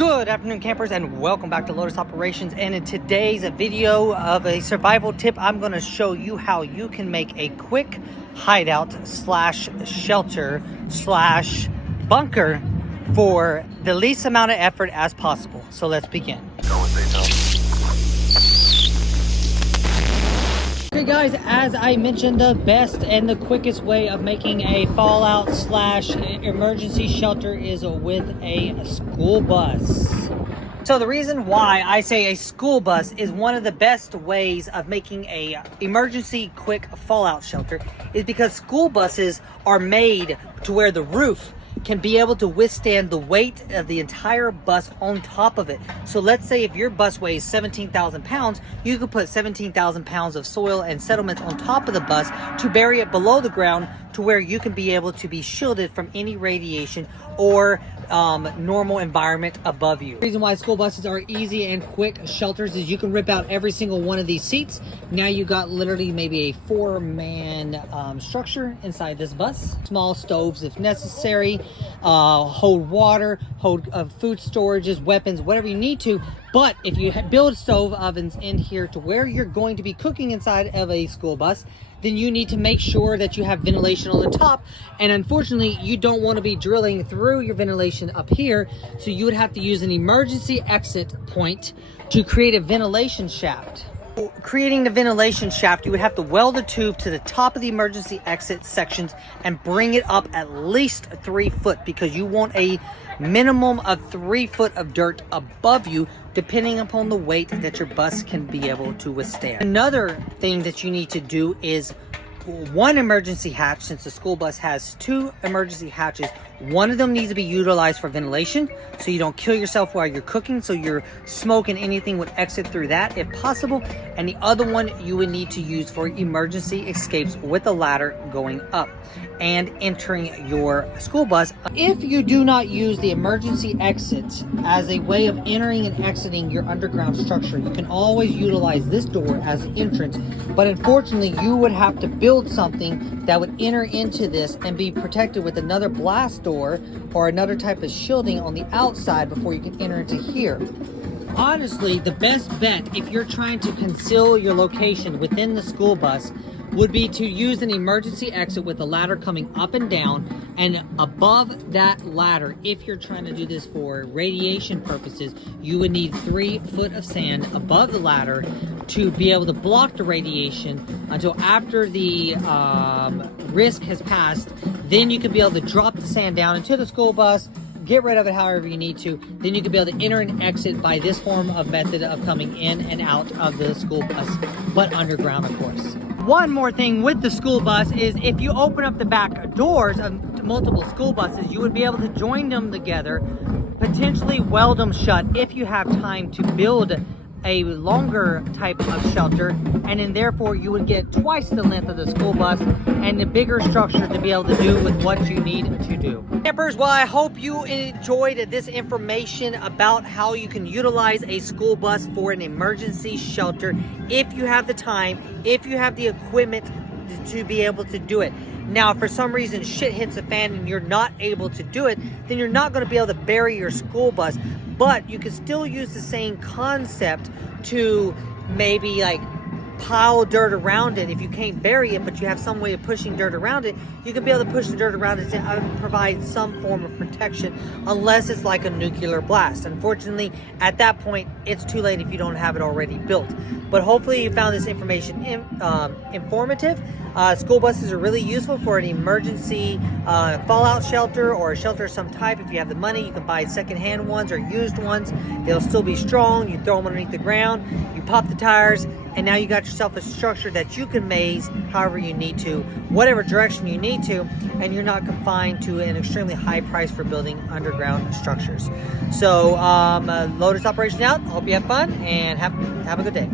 Good afternoon, campers, and welcome back to Lotus Operations. And in today's video of a survival tip, I'm going to show you how you can make a quick hideout slash shelter slash bunker for the least amount of effort as possible. So let's begin. Okay guys, as I mentioned, the best and the quickest way of making a fallout slash emergency shelter is with a school bus. So the reason why I say a school bus is one of the best ways of making a emergency quick fallout shelter is because school buses are made to where the roof can be able to withstand the weight of the entire bus on top of it. So let's say if your bus weighs 17,000 pounds, you could put 17,000 pounds of soil and settlements on top of the bus to bury it below the ground to where you can be able to be shielded from any radiation or normal environment above you. The reason why school buses are easy and quick shelters is you can rip out every single one of these seats. Now you got literally maybe a 4-man structure inside this bus. Small stoves if necessary, hold water, hold food storages, weapons, whatever you need to. But if you build stove ovens in here to where you're going to be cooking inside of a school bus, then you need to make sure that you have ventilation on the top. And unfortunately, you don't want to be drilling through your ventilation up here. So you would have to use an emergency exit point to create a ventilation shaft. Creating the ventilation shaft, you would have to weld the tube to the top of the emergency exit sections and bring it up at least 3 foot because you want a minimum of 3 foot of dirt above you, depending upon the weight that your bus can be able to withstand. Another thing that you need to do is one emergency hatch. Since the school bus has 2 emergency hatches, one of them needs to be utilized for ventilation so you don't kill yourself while you're cooking, so your smoke and anything would exit through that if possible, and the other one you would need to use for emergency escapes with a ladder going up and entering your school bus. If you do not use the emergency exit as a way of entering and exiting your underground structure, you can always utilize this door as an entrance, but unfortunately you would have to build something that would enter into this and be protected with another blast door or another type of shielding on the outside before you can enter into here. Honestly, the best bet if you're trying to conceal your location within the school bus would be to use an emergency exit with a ladder coming up and down, and above that ladder, if you're trying to do this for radiation purposes, you would need 3 foot of sand above the ladder to be able to block the radiation until after the risk has passed. Then you can be able to drop the sand down into the school bus, get rid of it however you need to. Then you can be able to enter and exit by this form of method of coming in and out of the school bus, but underground, of course. One more thing with the school bus is if you open up the back doors of multiple school buses, you would be able to join them together, potentially weld them shut if you have time to build a longer type of shelter, and then therefore you would get twice the length of the school bus and the bigger structure to be able to do with what you need to do. Campers, well, I hope you enjoyed this information about how you can utilize a school bus for an emergency shelter if you have the time, if you have the equipment to be able to do it. Now, if for some reason shit hits the fan and you're not able to do it, then you're not going to be able to bury your school bus. But you can still use the same concept to maybe like pile dirt around it. If you can't bury it, but you have some way of pushing dirt around it, you can be able to push the dirt around it to provide some form of protection, unless it's like a nuclear blast. Unfortunately, at that point, it's too late if you don't have it already built. But hopefully you found this information informative. School buses are really useful for an emergency fallout shelter or a shelter of some type. If you have the money, you can buy secondhand ones or used ones. They'll still be strong. You throw them underneath the ground, you pop the tires, and now you got yourself a structure that you can maze however you need to, whatever direction you need to, and you're not confined to an extremely high price for building underground structures. So Lotus Operation out. Hope you have fun and have a good day.